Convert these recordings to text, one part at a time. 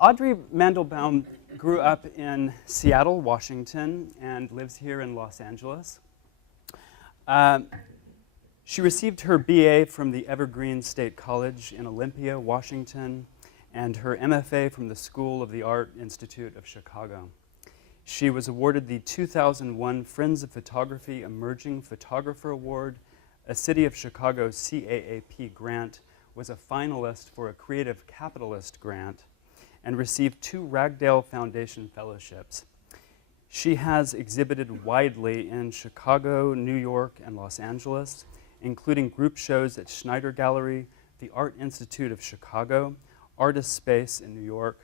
Audrey Mandelbaum grew up in Seattle, Washington, and lives here in Los Angeles. She received her BA from the Evergreen State College in Olympia, Washington, and her MFA from the School of the Art Institute of Chicago. She was awarded the 2001 Friends of Photography Emerging Photographer Award, a City of Chicago CAAP grant, was a finalist for a Creative Capitalist grant, and received 2 Ragdale Foundation fellowships. She has exhibited widely in Chicago, New York, and Los Angeles, including group shows at Schneider Gallery, the Art Institute of Chicago, Artist Space in New York,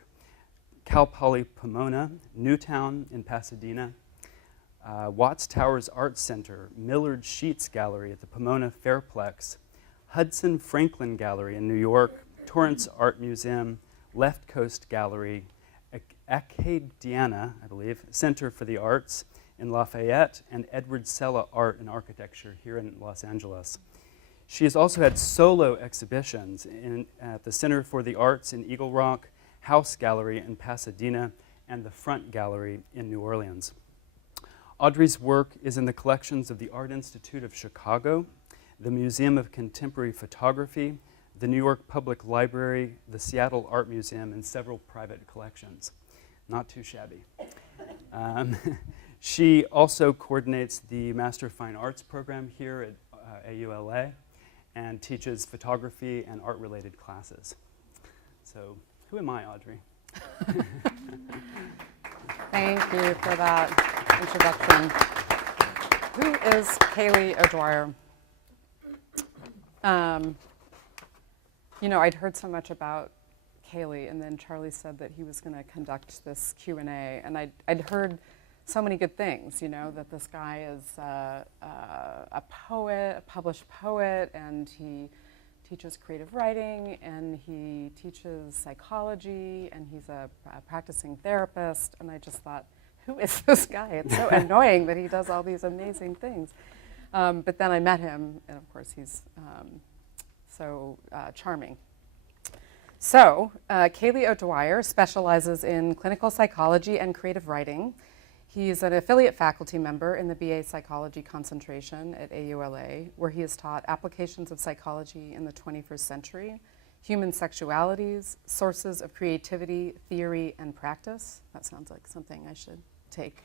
Cal Poly Pomona, Newtown in Pasadena, Watts Towers Art Center, Millard Sheets Gallery at the Pomona Fairplex, Hudson Franklin Gallery in New York, Torrance Art Museum, Left Coast Gallery, Acadiana, I believe, Center for the Arts in Lafayette, and Edward Sella Art and Architecture here in Los Angeles. She has also had solo exhibitions at the Center for the Arts in Eagle Rock, House Gallery in Pasadena, and the Front Gallery in New Orleans. Audrey's work is in the collections of the Art Institute of Chicago, the Museum of Contemporary Photography, the New York Public Library, the Seattle Art Museum, and several private collections. Not too shabby. She also coordinates the Master of Fine Arts program here at AULA and teaches photography and art-related classes. So, who am I, Audrey? Thank you for that introduction. Who is Kaylee O'Dwyer? You know, I'd heard so much about Kaylee, and then Charlie said that he was going to conduct this Q&A, and I'd heard so many good things, you know, that this guy is a poet, a published poet, and he teaches creative writing, and he teaches psychology, and he's a practicing therapist, and I just thought, who is this guy? It's so annoying that he does all these amazing things. But then I met him, and of course he's so charming. So, Kaylee O'Dwyer specializes in clinical psychology and creative writing. He's an affiliate faculty member in the BA Psychology concentration at AULA, where he has taught applications of psychology in the 21st century, human sexualities, sources of creativity, theory, and practice. That sounds like something I should take.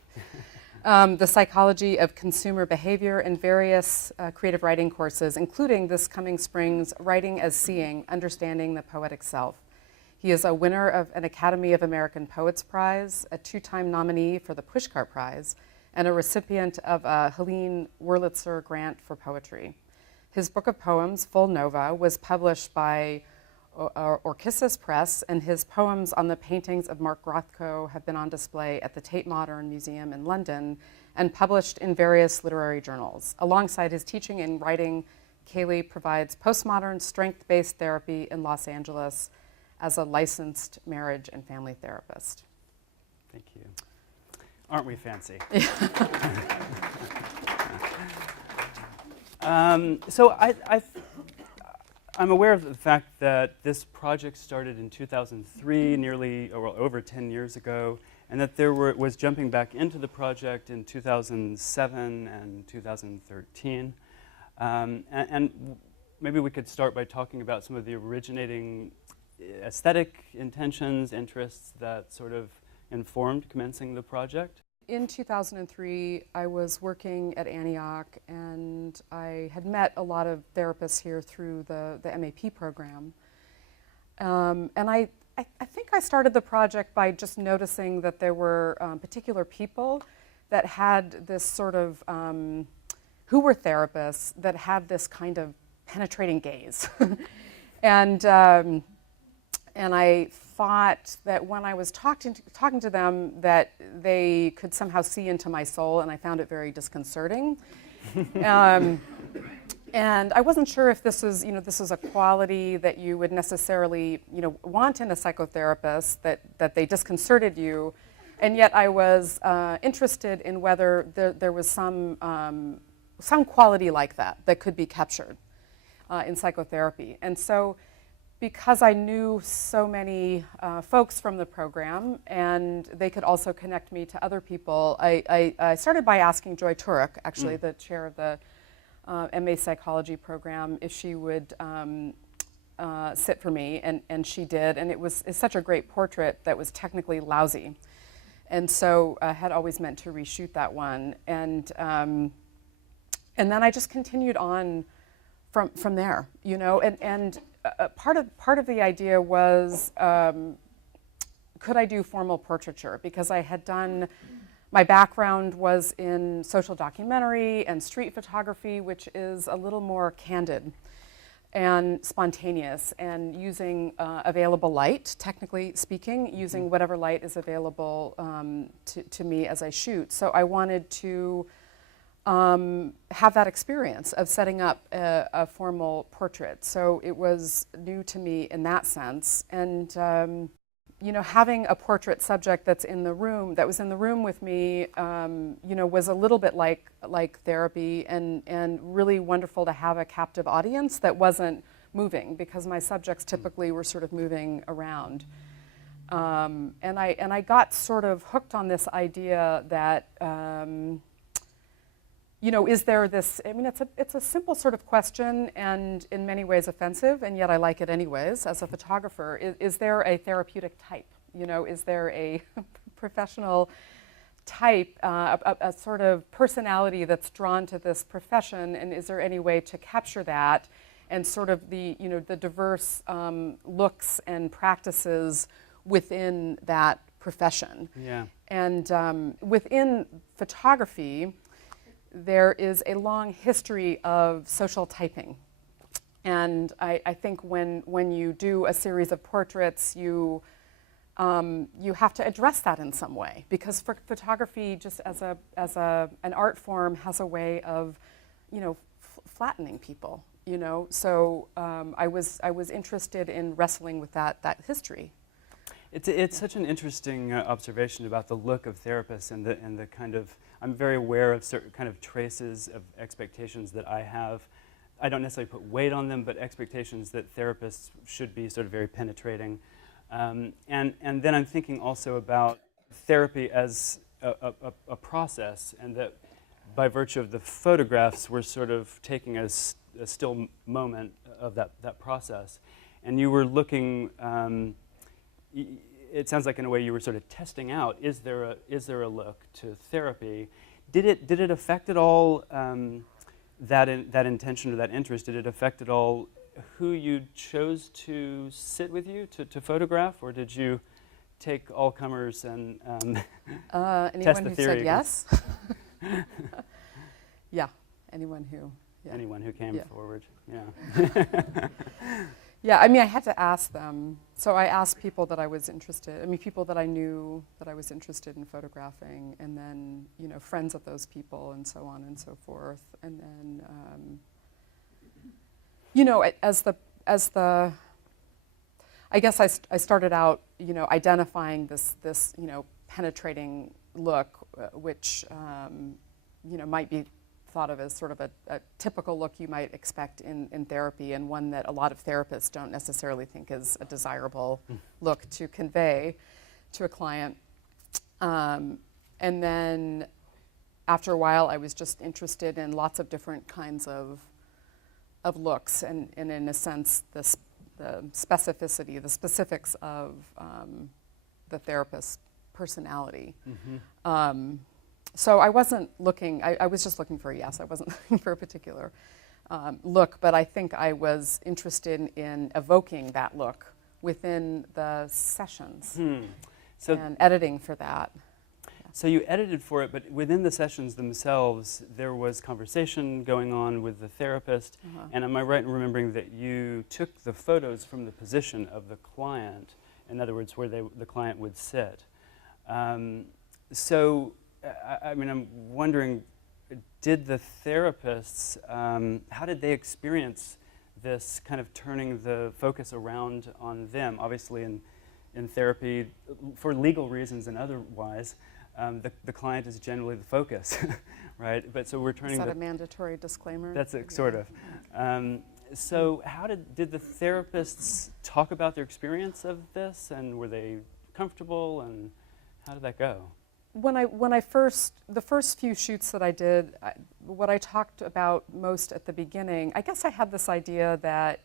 The psychology of consumer behavior, and various creative writing courses, including this coming spring's Writing as Seeing, Understanding the Poetic Self. He is a winner of an Academy of American Poets Prize, a 2-time nominee for the Pushcart Prize, and a recipient of a Helene Wurlitzer Grant for Poetry. His book of poems, Full Nova, was published by Orchis Press, and his poems on the paintings of Mark Rothko have been on display at the Tate Modern Museum in London and published in various literary journals. Alongside his teaching and writing, Kaylee provides postmodern strength-based therapy in Los Angeles as a licensed marriage and family therapist. Thank you. Aren't we fancy? So I'm aware of the fact that this project started in 2003, nearly or over 10 years ago, and that there was jumping back into the project in 2007 and 2013. And maybe we could start by talking about some of the originating aesthetic intentions, interests that sort of informed commencing the project. In 2003, I was working at Antioch, and I had met a lot of therapists here through the MAP program. And I think I started the project by just noticing that there were particular people that had this sort of, who were therapists, that had this kind of penetrating gaze. And I thought that when I was talking to them, that they could somehow see into my soul, and I found it very disconcerting. And I wasn't sure if this was, this was a quality that you would necessarily, want in a psychotherapist, that they disconcerted you, and yet I was interested in whether there was some quality like that could be captured in psychotherapy. And so because I knew so many folks from the program, and they could also connect me to other people, I started by asking Joy Turek, actually the chair of the MA Psychology program, if she would sit for me, and she did, and it's such a great portrait that was technically lousy. And so I had always meant to reshoot that one. And then I just continued on from there, you know, and part of the idea was, could I do formal portraiture? Because I had done, my background was in social documentary and street photography, which is a little more candid and spontaneous, and using available light, technically speaking, using whatever light is available to me as I shoot. So I wanted to have that experience of setting up a formal portrait. So it was new to me in that sense. And you know, having a portrait subject that was in the room with me, you know, was a little bit like therapy, and really wonderful to have a captive audience that wasn't moving, because my subjects typically were sort of moving around. And I got sort of hooked on this idea that, you know, is there this, I mean, it's a simple sort of question, and in many ways offensive, and yet I like it anyways as a photographer. Is there a therapeutic type? You know, is there a professional type, a sort of personality that's drawn to this profession, and is there any way to capture that, and sort of the, you know, the diverse looks and practices within that profession? Yeah. And within photography, there is a long history of social typing. And I think when you do a series of portraits, you have to address that in some way, because photography, just as an art form, has a way of, you know, flattening people, you know. So I was interested in wrestling with that history. It's such an interesting observation about the look of therapists, and the kind of, I'm very aware of certain kind of traces of expectations that I have. I don't necessarily put weight on them, but expectations that therapists should be sort of very penetrating. And then I'm thinking also about therapy as a process, and that by virtue of the photographs, we're sort of taking a still moment of that process. And you were looking, it sounds like in a way you were sort of testing out, is there a look to therapy? Did it affect at all that intention or that interest? Did it affect at all who you chose to sit with you to photograph, or did you take all comers and test the who theory? Said yes. Yeah, anyone who. Yeah. Anyone who came forward. Yeah. Yeah, I mean, I had to ask them. So I asked people that I was interested, people that I knew that I was interested in photographing, and then, you know, friends of those people, and so on and so forth. And then, you know, I guess I started out, you know, identifying this, you know, penetrating look, which, you know, might be thought of as sort of a typical look you might expect in therapy, and one that a lot of therapists don't necessarily think is a desirable look to convey to a client. And then after a while, I was just interested in lots of different kinds of looks, and in a sense, the specificity, the specifics of the therapist's personality. Mm-hmm. So I wasn't looking, I was just looking for a yes. I wasn't looking for a particular look, but I think I was interested in evoking that look within the sessions and editing for that. So you edited for it, but within the sessions themselves, there was conversation going on with the therapist. And am I right in remembering that you took the photos from the position of the client, in other words, where the client would sit? So, I mean, I'm wondering, did the therapists, how did they experience this kind of turning the focus around on them? Obviously, in therapy, for legal reasons and otherwise, the client is generally the focus, right? But so we're turning. Is that a mandatory disclaimer? That's sort of. So how did the therapists talk about their experience of this, and were they comfortable, and how did that go? The first few shoots that I did, what I talked about most at the beginning, I guess I had this idea that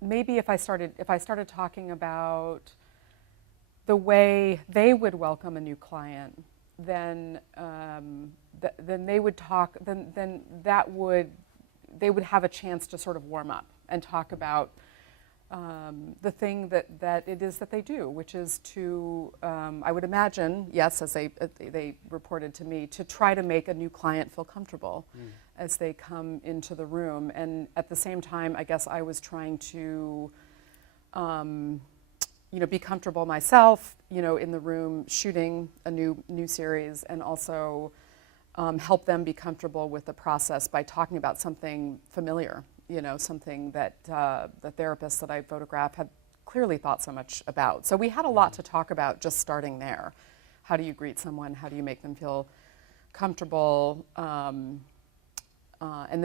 maybe if I started talking about the way they would welcome a new client, then they would talk. Then they would have a chance to sort of warm up and talk about the thing that it is that they do, which is to, I would imagine, yes, as they reported to me, to try to make a new client feel comfortable as they come into the room. And at the same time, I guess I was trying to, be comfortable myself, in the room shooting a new series, and also help them be comfortable with the process by talking about something familiar. Something that the therapists that I photographed had clearly thought so much about. So we had a lot to talk about just starting there. How do you greet someone? How do you make them feel comfortable? And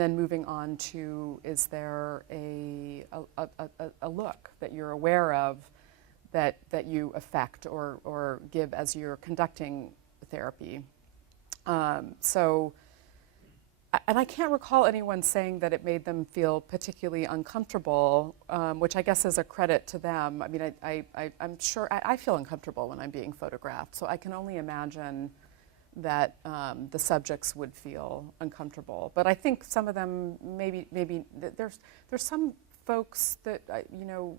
then moving on to, is there a look that you're aware of that you affect or give as you're conducting therapy? And I can't recall anyone saying that it made them feel particularly uncomfortable, which I guess is a credit to them. I mean, I'm sure I feel uncomfortable when I'm being photographed, so I can only imagine that the subjects would feel uncomfortable. But I think some of them maybe there's some folks that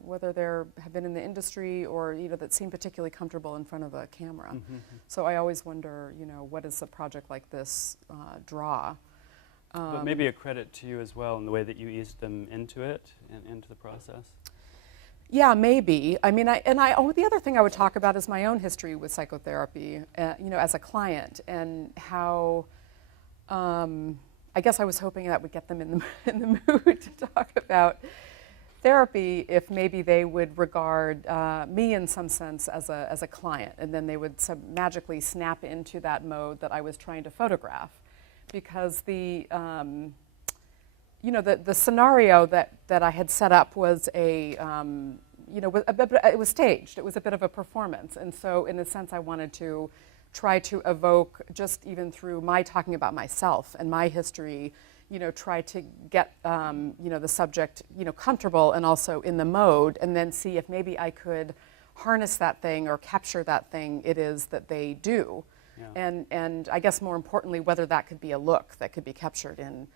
whether they have been in the industry or that seem particularly comfortable in front of a camera. Mm-hmm. So I always wonder, what does a project like this draw? But maybe a credit to you as well in the way that you eased them into it and into the process. Yeah, maybe. I mean, the other thing I would talk about is my own history with psychotherapy, as a client, and how I guess I was hoping that would get them in the mood to talk about therapy, if maybe they would regard me in some sense as a client, and then they would magically snap into that mode that I was trying to photograph. Because the scenario that I had set up was it was staged. It was a bit of a performance, and so in a sense, I wanted to try to evoke, just even through my talking about myself and my history, try to get the subject comfortable and also in the mode, and then see if maybe I could harness that thing or capture that thing it is that they do. Yeah. And I guess more importantly, whether that could be a look that could be captured in,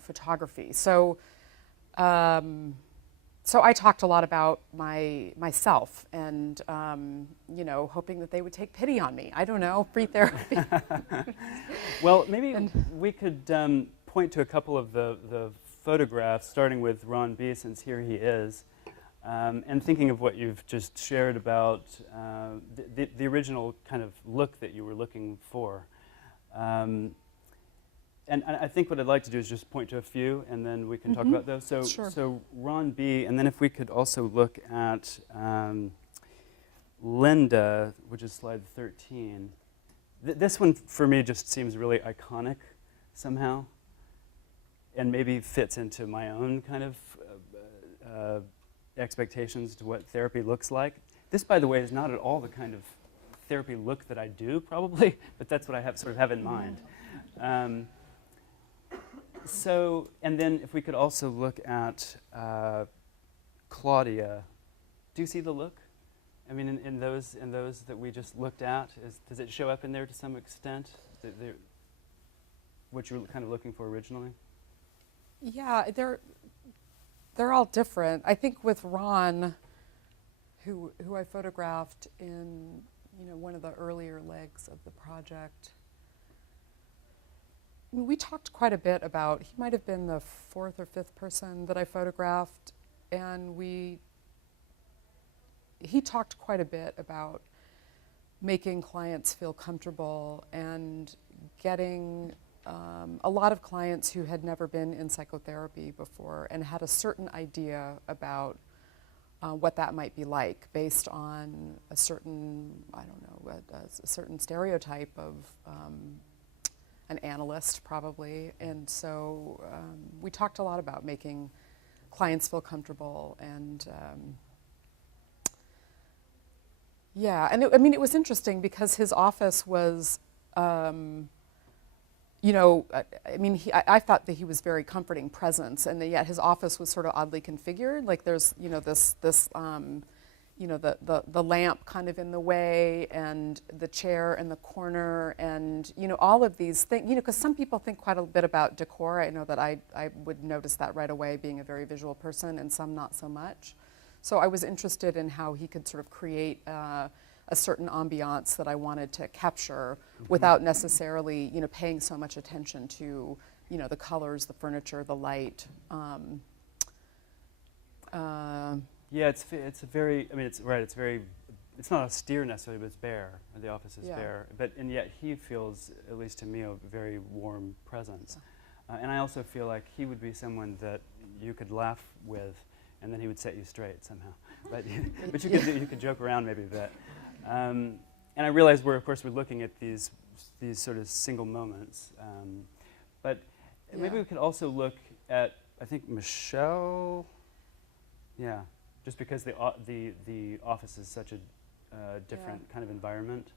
photography. So I talked a lot about myself and, hoping that they would take pity on me. I don't know, free therapy. Well, maybe we could point to a couple of the photographs, starting with Ron B, since here he is. And thinking of what you've just shared about the original kind of look that you were looking for. And I think what I'd like to do is just point to a few, and then we can talk about those. So, sure. So Ron B, and then if we could also look at Linda, which is slide 13. This one, for me, just seems really iconic somehow, and maybe fits into my own kind of expectations to what therapy looks like. This, by the way, is not at all the kind of therapy look that I do, probably, but that's what I sort of have in mind. And then if we could also look at Claudia. Do you see the look? I mean, in those that we just looked at, does it show up in there to some extent? What you were kind of looking for originally? Yeah, they're all different. I think with Ron, who I photographed in one of the earlier legs of the project, we talked quite a bit about, he might have been the fourth or fifth person that I photographed, and he talked quite a bit about making clients feel comfortable and getting a lot of clients who had never been in psychotherapy before and had a certain idea about what that might be like based on a certain, a certain stereotype of an analyst probably. And so we talked a lot about making clients feel comfortable and yeah, and it was interesting because his office was, you know, I thought that he was very comforting presence, and yet his office was sort of oddly configured. Like there's, you know, this you know, the lamp kind of in the way, and the chair in the corner, and, you know, all of these things, you know, because some people think quite a bit about decor. I know that I would notice that right away, being a very visual person, and some not so much. So I was interested in how he could sort of create a certain ambiance that I wanted to capture without necessarily, you know, paying so much attention to, you know, the colors, the furniture, the light. Yeah, it's a very, I mean, it's right, it's very, it's not austere necessarily, but it's bare. The office is bare. And yet he feels, at least to me, a very warm presence. And I also feel like he would be someone that you could laugh with, and then he would set you straight somehow. But you could joke around maybe a bit. And I realize we're looking at these sort of single moments. But maybe we could also look at, I think, Michelle. Yeah, just because the office is such a different kind of environment.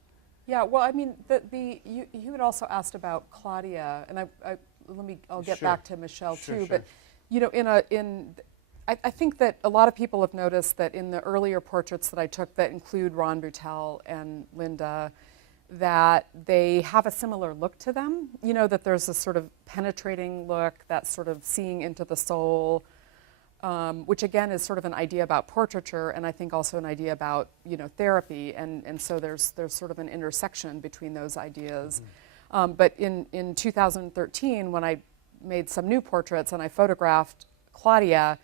Yeah, well, I mean, you had also asked about Claudia, and I'll get back to Michelle too. But you know, I think that a lot of people have noticed that in the earlier portraits that I took that include Ron Boutel and Linda, that they have a similar look to them. You know, that there's a sort of penetrating look, that sort of seeing into the soul, which again is sort of an idea about portraiture, and I think also an idea about, you know, therapy, and so there's sort of an intersection between those ideas. But in 2013, when I made some new portraits and I photographed Claudia,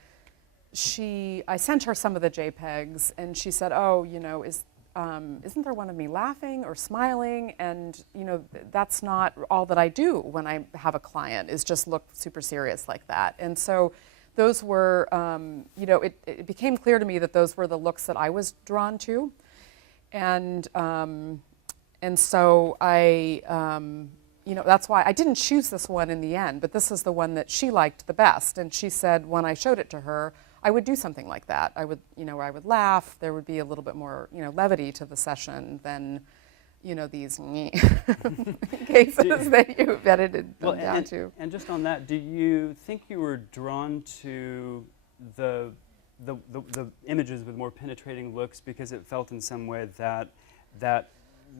I sent her some of the JPEGs, and she said, "Oh, you know, isn't there one of me laughing or smiling?" And you know, that's not all that I do when I have a client, is just look super serious like that. And so those were, you know, it became clear to me that those were the looks that I was drawn to, and so you know, that's why I didn't choose this one in the end, but this is the one that she liked the best. And she said when I showed it to her, I would do something like that. I would, you know, where I would laugh. There would be a little bit more, you know, levity to the session than, you know, these cases that you've edited them down to. And just on that, do you think you were drawn to the images with more penetrating looks because it felt in some way that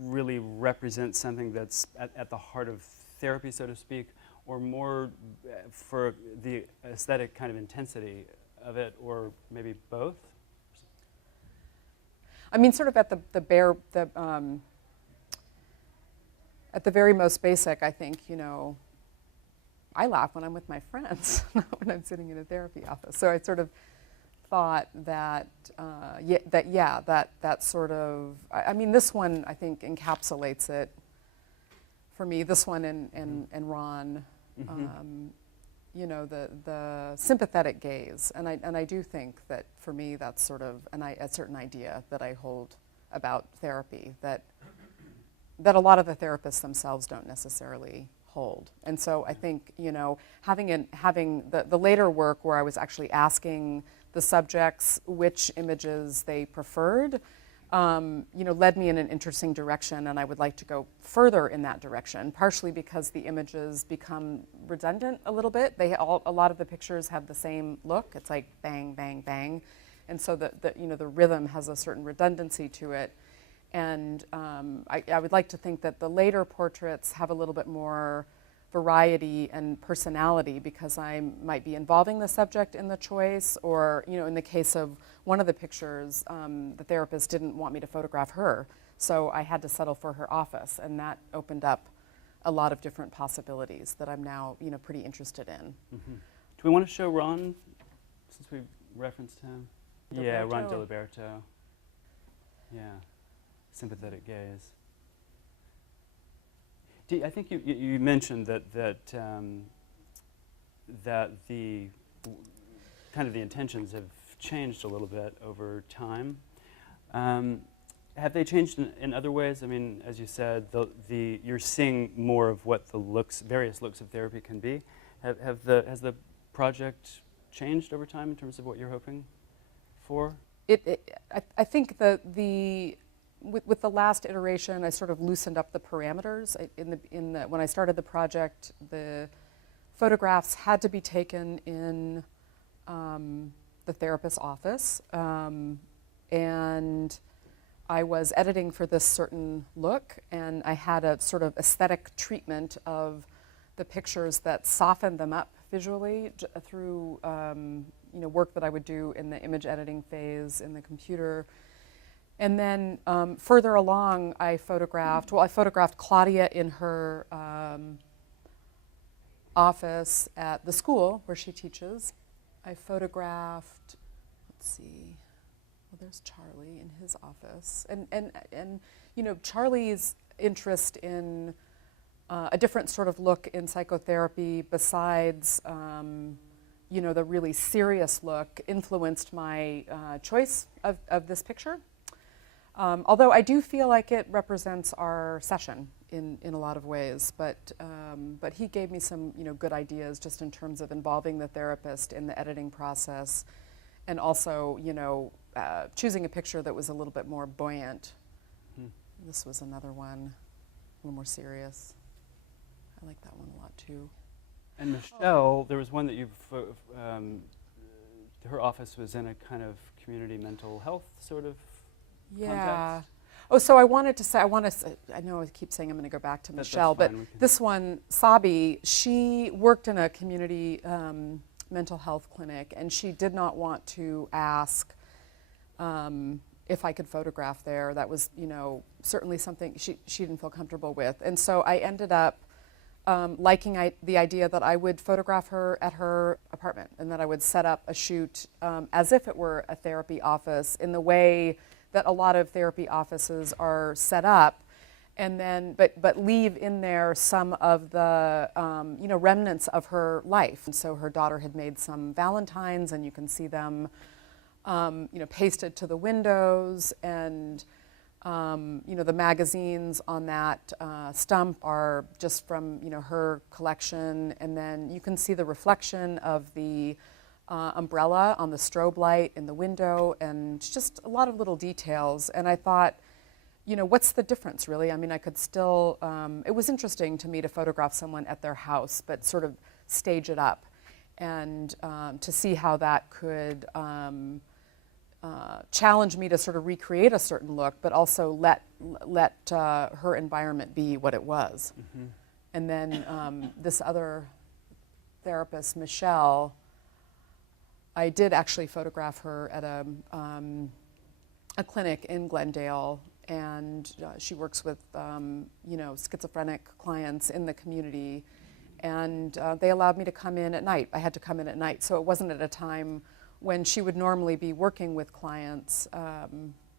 really represents something that's at the heart of therapy, so to speak, or more for the aesthetic kind of intensity of it, or maybe both? I mean, sort of at the very most basic, I think, you know, I laugh when I'm with my friends, not when I'm sitting in a therapy office. So I sort of thought that, that sort of, I mean, this one, I think, encapsulates it for me, this one and Ron. You know, the sympathetic gaze, and I do think that for me that's sort of a certain idea that I hold about therapy that a lot of the therapists themselves don't necessarily hold. And so I think, you know, having the later work where I was actually asking the subjects which images they preferred, you know, led me in an interesting direction, and I would like to go further in that direction, partially because the images become redundant a little bit. A lot of the pictures have the same look. It's like bang, bang, bang. And so you know, the rhythm has a certain redundancy to it. And I would like to think that the later portraits have a little bit more variety and personality because I might be involving the subject in the choice, or, you know, in the case of one of the pictures, the therapist didn't want me to photograph her, so I had to settle for her office, and that opened up a lot of different possibilities that I'm now, you know, pretty interested in. Do we want to show Ron, since we referenced him? Yeah, Ron Diliberto. Yeah, sympathetic gaze. I think you mentioned that the kind of the intentions have changed a little bit over time. have they changed in other ways? I mean, as you said, you're seeing more of what the various looks of therapy can be. Has the project changed over time in terms of what you're hoping for? I think with the last iteration, I sort of loosened up the parameters. When I started the project, the photographs had to be taken in the therapist's office, and I was editing for this certain look, and I had a sort of aesthetic treatment of the pictures that softened them up visually through work that I would do in the image editing phase in the computer. And then further along, I photographed Claudia in her office at the school where she teaches. I photographed, let's see, well, there's Charlie in his office. And Charlie's interest in a different sort of look in psychotherapy besides, the really serious look influenced my choice of this picture. Although I do feel like it represents our session in a lot of ways, but he gave me some good ideas just in terms of involving the therapist in the editing process, and also choosing a picture that was a little bit more buoyant. This was another one, a little more serious. I like that one a lot too. And Michelle, there was one that her office was in a kind of community mental health sort of context. Oh, so I know I keep saying I'm going to go back to Michelle, but this one, Sabi, she worked in a community mental health clinic, and she did not want to ask if I could photograph there. That was, certainly something she didn't feel comfortable with. And so I ended up liking the idea that I would photograph her at her apartment, and that I would set up a shoot as if it were a therapy office in the way that a lot of therapy offices are set up, and then but leave in there some of the remnants of her life. And so her daughter had made some Valentines, and you can see them pasted to the windows, and the magazines on that stump are just from her collection, and then you can see the reflection of the umbrella on the strobe light in the window, and just a lot of little details. And I thought, what's the difference really? I mean, I could still, it was interesting to me to photograph someone at their house, but sort of stage it up, and to see how that could challenge me to sort of recreate a certain look, but also let her environment be what it was. Mm-hmm. And then this other therapist, Michelle, I did actually photograph her at a clinic in Glendale, and she works with schizophrenic clients in the community, and they allowed me to come in at night. I had to come in at night, so it wasn't at a time when she would normally be working with clients,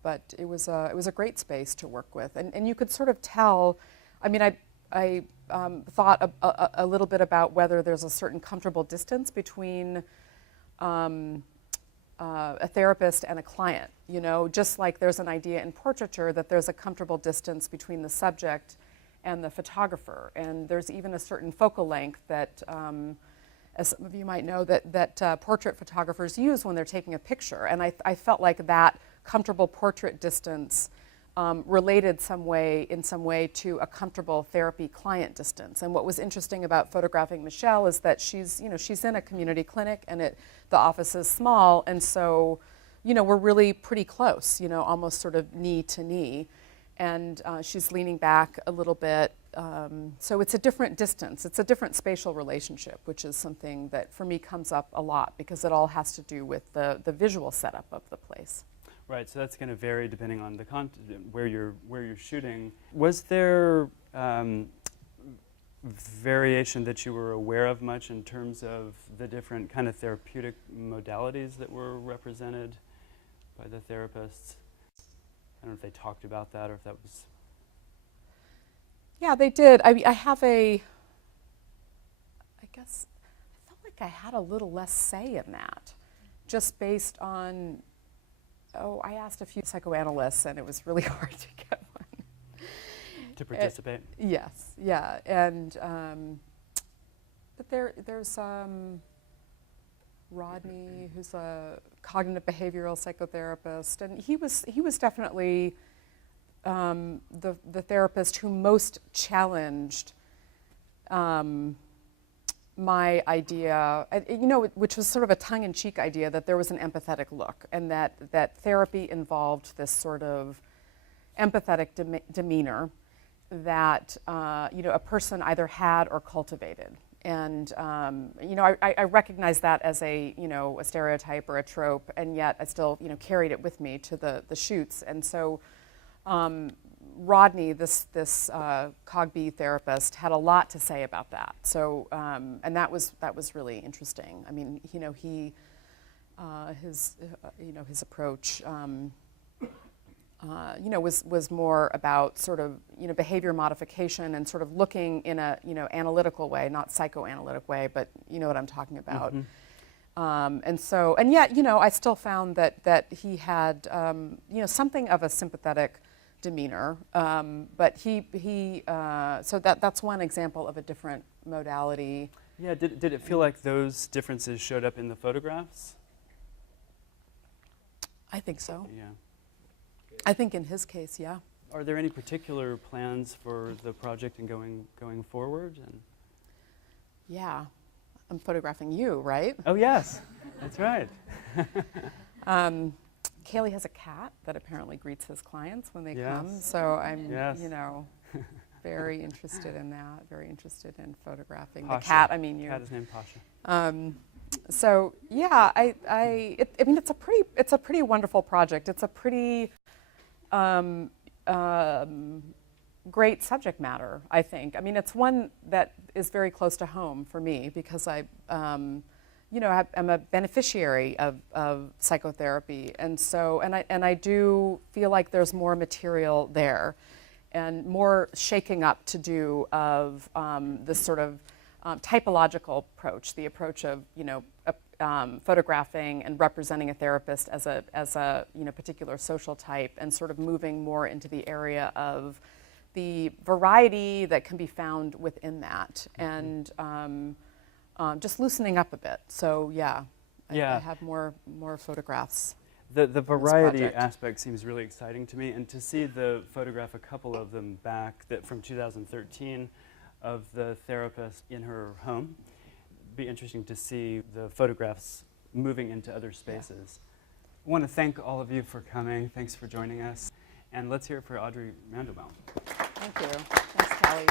but it was a great space to work with, and you could sort of tell. I mean, I thought a little bit about whether there's a certain comfortable distance between a therapist and a client, just like there's an idea in portraiture that there's a comfortable distance between the subject and the photographer, and there's even a certain focal length that, as some of you might know, that portrait photographers use when they're taking a picture, and I felt like that comfortable portrait distance related in some way to a comfortable therapy client distance. And what was interesting about photographing Michelle is that she's in a community clinic, and the office is small, and so we're really pretty close, almost sort of knee to knee, and she's leaning back a little bit. So it's a different distance. It's a different spatial relationship, which is something that for me comes up a lot because it all has to do with the visual setup of the place. Right, so that's going to vary depending on the content, where you're shooting. Was there variation that you were aware of much in terms of the different kind of therapeutic modalities that were represented by the therapists? I don't know if they talked about that or if that was... Yeah, they did. I guess I felt like I had a little less say in that, just based on I asked a few psychoanalysts, and it was really hard to get one. To participate? Yes, yeah. And, but there's Rodney, who's a cognitive behavioral psychotherapist, and he was definitely the therapist who most challenged my idea, which was sort of a tongue-in-cheek idea that there was an empathetic look, and that therapy involved this sort of empathetic demeanor that a person either had or cultivated. And I recognize that as a stereotype or a trope, and yet I still carried it with me to the shoots. And so Rodney, this Cog-B therapist, had a lot to say about that. So and that was really interesting. I mean, his approach. Was more about sort of behavior modification and sort of looking in a analytical way, not psychoanalytic way, but you know what I'm talking about. Mm-hmm. And yet I still found that he had something of a sympathetic demeanor, but so that's one example of a different modality. Yeah. Did it feel like those differences showed up in the photographs? I think so. Yeah. I think in his case, yeah. Are there any particular plans for the project and going forward? And yeah, I'm photographing you, right? Oh yes, that's right. Kaylee has a cat that apparently greets his clients when they Yes. come, so I'm Yes. very interested in that. Very interested in photographing Pasha. the cat. I mean, you. Cat is named Pasha. So yeah, it's a pretty wonderful project. It's a pretty great subject matter, I think. I mean, it's one that is very close to home for me because I'm a beneficiary of psychotherapy, and so I do feel like there's more material there, and more shaking up to do of this sort of typological approach, the approach of photographing and representing a therapist as a particular social type, and sort of moving more into the area of the variety that can be found within that, and just loosening up a bit. So yeah, I have more photographs. The variety project. aspect seems really exciting to me, and to see the photograph, a couple of them back, that from 2013, of the therapist in her home. Be interesting to see the photographs moving into other spaces. I want to thank all of you for coming. Thanks for joining us. And let's hear it for Audrey Mandelbaum. Thank you. Thanks, Kelly.